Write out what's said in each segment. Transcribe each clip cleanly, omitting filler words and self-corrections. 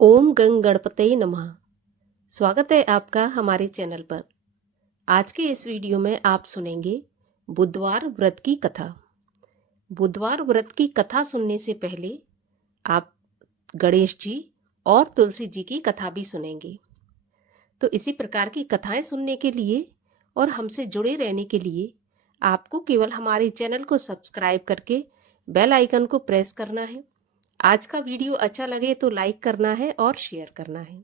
ओम गंग गणपतये नमः। स्वागत है आपका हमारे चैनल पर। आज के इस वीडियो में आप सुनेंगे बुधवार व्रत की कथा। बुधवार व्रत की कथा सुनने से पहले आप गणेश जी और तुलसी जी की कथा भी सुनेंगे। तो इसी प्रकार की कथाएं सुनने के लिए और हमसे जुड़े रहने के लिए आपको केवल हमारे चैनल को सब्सक्राइब करके बेल आइकन को प्रेस करना है। आज का वीडियो अच्छा लगे तो लाइक करना है और शेयर करना है।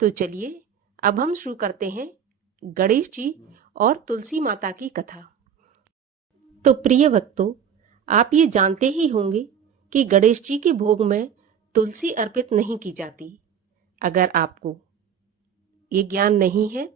तो चलिए अब हम शुरू करते हैं गणेश जी और तुलसी माता की कथा। तो प्रिय भक्तों, आप ये जानते ही होंगे कि गणेश जी के भोग में तुलसी अर्पित नहीं की जाती। अगर आपको ये ज्ञान नहीं है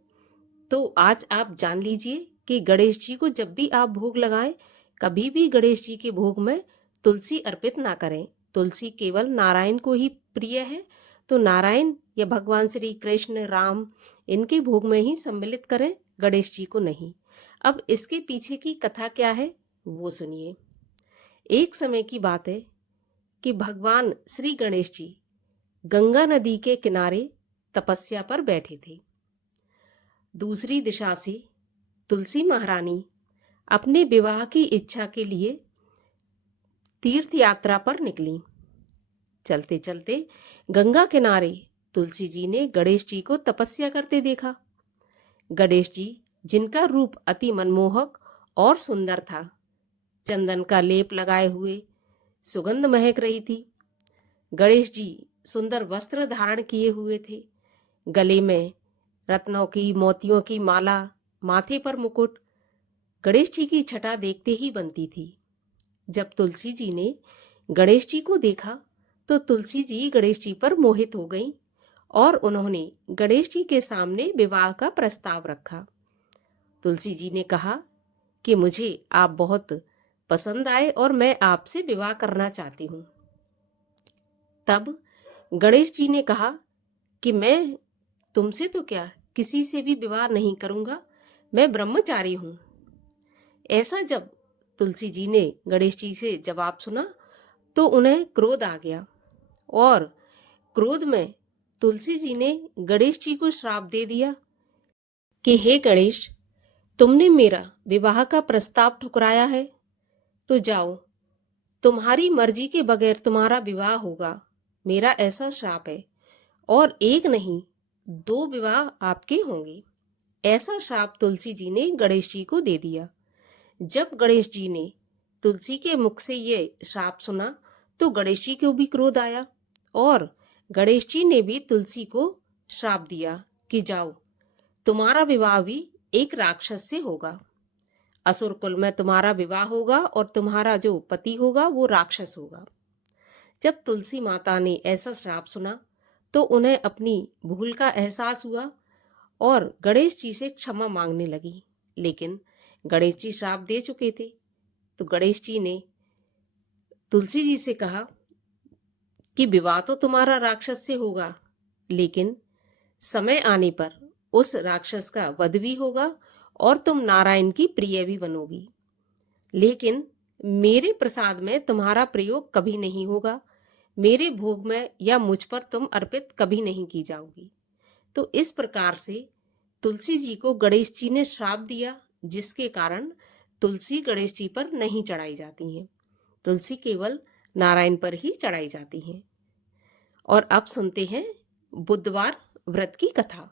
तो आज आप जान लीजिए कि गणेश जी को जब भी आप भोग लगाएं, कभी भी गणेश जी के भोग में तुलसी अर्पित ना करें। तुलसी केवल नारायण को ही प्रिय है, तो नारायण या भगवान श्री कृष्ण, राम, इनके भोग में ही सम्मिलित करें, गणेश जी को नहीं। अब इसके पीछे की कथा क्या है वो सुनिए। एक समय की बात है कि भगवान श्री गणेश जी गंगा नदी के किनारे तपस्या पर बैठे थे। दूसरी दिशा से तुलसी महारानी अपने विवाह की इच्छा के लिए तीर्थ यात्रा पर निकली। चलते चलते गंगा किनारे तुलसी जी ने गणेश जी को तपस्या करते देखा। गणेश जी, जिनका रूप अति मनमोहक और सुंदर था, चंदन का लेप लगाए हुए सुगंध महक रही थी। गणेश जी सुंदर वस्त्र धारण किए हुए थे, गले में रत्नों की, मोतियों की माला, माथे पर मुकुट। गणेश जी की छटा देखते ही बनती थी। जब तुलसी जी ने गणेश जी को देखा तो तुलसी जी गणेश जी पर मोहित हो गईं और उन्होंने गणेश जी के सामने विवाह का प्रस्ताव रखा। तुलसी जी ने कहा कि मुझे आप बहुत पसंद आए और मैं आपसे विवाह करना चाहती हूँ। तब गणेश जी ने कहा कि मैं तुमसे तो क्या, किसी से भी विवाह नहीं करूँगा, मैं ब्रह्मचारी हूँ। ऐसा जब तुलसी जी ने गणेश जी से जवाब सुना तो उन्हें क्रोध आ गया और क्रोध में तुलसी जी ने गणेश जी को श्राप दे दिया कि हे गणेश, तुमने मेरा विवाह का प्रस्ताव ठुकराया है, तो जाओ, तुम्हारी मर्जी के बगैर तुम्हारा विवाह होगा। मेरा ऐसा श्राप है और एक नहीं, 2 विवाह आपके होंगे। ऐसा श्राप तुलसी जी ने गणेश जी को दे दिया। जब गणेश जी ने तुलसी के मुख से ये श्राप सुना तो गणेश जी को भी क्रोध आया और गणेश जी ने भी तुलसी को श्राप दिया कि जाओ, तुम्हारा विवाह भी एक राक्षस से होगा। असुर कुल में तुम्हारा विवाह होगा और तुम्हारा जो पति होगा वो राक्षस होगा। जब तुलसी माता ने ऐसा श्राप सुना तो उन्हें अपनी भूल का एहसास हुआ और गणेश जी से क्षमा मांगने लगी। लेकिन गणेश जी श्राप दे चुके थे, तो गणेश जी ने तुलसी जी से कहा कि विवाह तो तुम्हारा राक्षस से होगा, लेकिन समय आने पर उस राक्षस का वध भी होगा और तुम नारायण की प्रिय भी बनोगी। लेकिन मेरे प्रसाद में तुम्हारा प्रयोग कभी नहीं होगा, मेरे भोग में या मुझ पर तुम अर्पित कभी नहीं की जाओगी। तो इस प्रकार से तुलसी जी को गणेश जी ने श्राप दिया, जिसके कारण तुलसी गणेश जी पर नहीं चढ़ाई जाती हैं। तुलसी केवल नारायण पर ही चढ़ाई जाती हैं। और अब सुनते हैं बुधवार व्रत की कथा।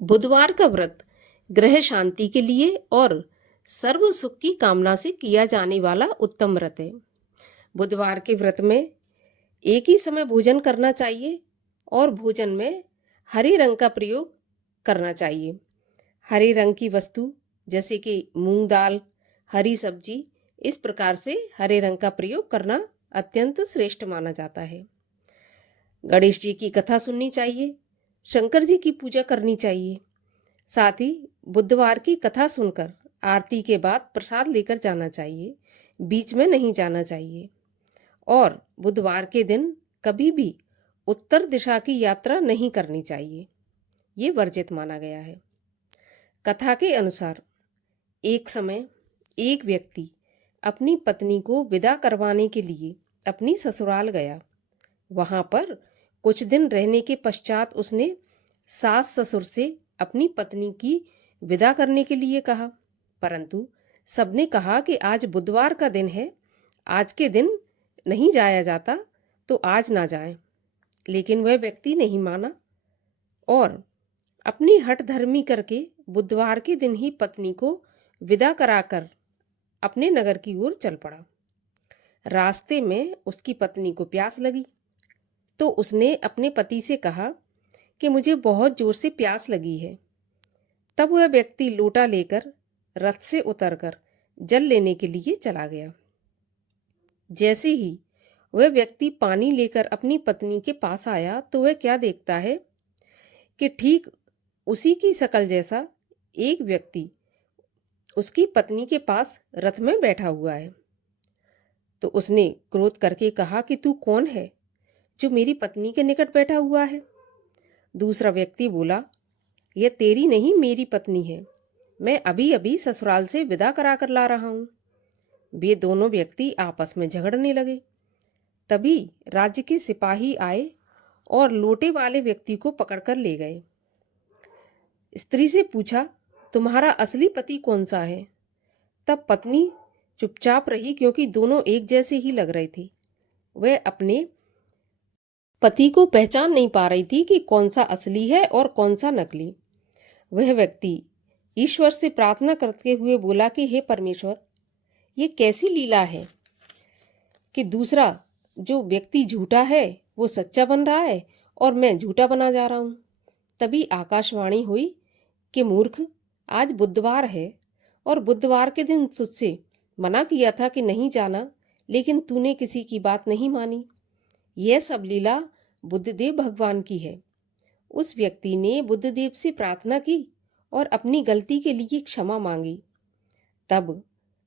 बुधवार का व्रत ग्रह शांति के लिए और सर्व सुख की कामना से किया जाने वाला उत्तम व्रत है। बुधवार के व्रत में एक ही समय भोजन करना चाहिए और भोजन में हरे रंग का प्रयोग करना चाहिए। हरे रंग की वस्तु जैसे कि मूंग दाल, हरी सब्जी, इस प्रकार से हरे रंग का प्रयोग करना अत्यंत श्रेष्ठ माना जाता है। गणेश जी की कथा सुननी चाहिए, शंकर जी की पूजा करनी चाहिए। साथ ही बुधवार की कथा सुनकर आरती के बाद प्रसाद लेकर जाना चाहिए, बीच में नहीं जाना चाहिए। और बुधवार के दिन कभी भी उत्तर दिशा की यात्रा नहीं करनी चाहिए, ये वर्जित माना गया है। कथा के अनुसार एक समय एक व्यक्ति अपनी पत्नी को विदा करवाने के लिए अपनी ससुराल गया। वहां पर कुछ दिन रहने के पश्चात उसने सास ससुर से अपनी पत्नी की विदा करने के लिए कहा, परंतु सबने कहा कि आज बुधवार का दिन है, आज के दिन नहीं जाया जाता, तो आज ना जाए। लेकिन वह व्यक्ति नहीं माना और अपनी हठधर्मी करके बुधवार के दिन ही पत्नी को विदा कराकर अपने नगर की ओर चल पड़ा। रास्ते में उसकी पत्नी को प्यास लगी, तो उसने अपने पति से कहा कि मुझे बहुत जोर से प्यास लगी है। तब वह व्यक्ति लोटा लेकर रथ से उतरकर जल लेने के लिए चला गया। जैसे ही वह व्यक्ति पानी लेकर अपनी पत्नी के पास आया तो वह क्या देखता है कि ठीक उसी की शक्ल जैसा एक व्यक्ति उसकी पत्नी के पास रथ में बैठा हुआ है। तो उसने क्रोध करके कहा कि तू कौन है जो मेरी पत्नी के निकट बैठा हुआ है? दूसरा व्यक्ति बोला, यह तेरी नहीं मेरी पत्नी है, मैं अभी अभी ससुराल से विदा करा कर ला रहा हूँ। वे दोनों व्यक्ति आपस में झगड़ने लगे। तभी राज्य के सिपाही आए और लोटे वाले व्यक्ति को पकड़कर ले गए। स्त्री से पूछा, तुम्हारा असली पति कौन सा है? तब पत्नी चुपचाप रही, क्योंकि दोनों एक जैसे ही लग रहे थे। वह अपने पति को पहचान नहीं पा रही थी कि कौन सा असली है और कौन सा नकली। वह व्यक्ति ईश्वर से प्रार्थना करते हुए बोला कि हे परमेश्वर, ये कैसी लीला है कि दूसरा जो व्यक्ति झूठा है वो सच्चा बन रहा है और मैं झूठा बना जा रहा हूँ। तभी आकाशवाणी हुई कि मूर्ख, आज बुधवार है और बुधवार के दिन तुझसे मना किया था कि नहीं जाना, लेकिन तूने किसी की बात नहीं मानी। यह सब लीला बुद्धदेव भगवान की है। उस व्यक्ति ने बुद्धदेव से प्रार्थना की और अपनी गलती के लिए क्षमा मांगी। तब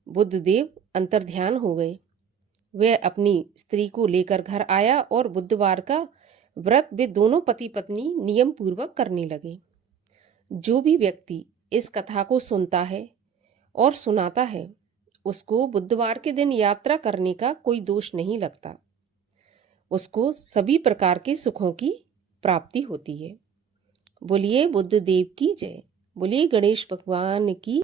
बुद्धदेव अंतर्ध्यान हो गए। वह अपनी स्त्री को लेकर घर आया और बुधवार का व्रत वे दोनों पति पत्नी नियम पूर्वक करने लगे। जो भी व्यक्ति इस कथा को सुनता है और सुनाता है, उसको बुधवार के दिन यात्रा करने का कोई दोष नहीं लगता। उसको सभी प्रकार के सुखों की प्राप्ति होती है। बोलिए बुद्धदेव की जय। बोलिए गणेश भगवान की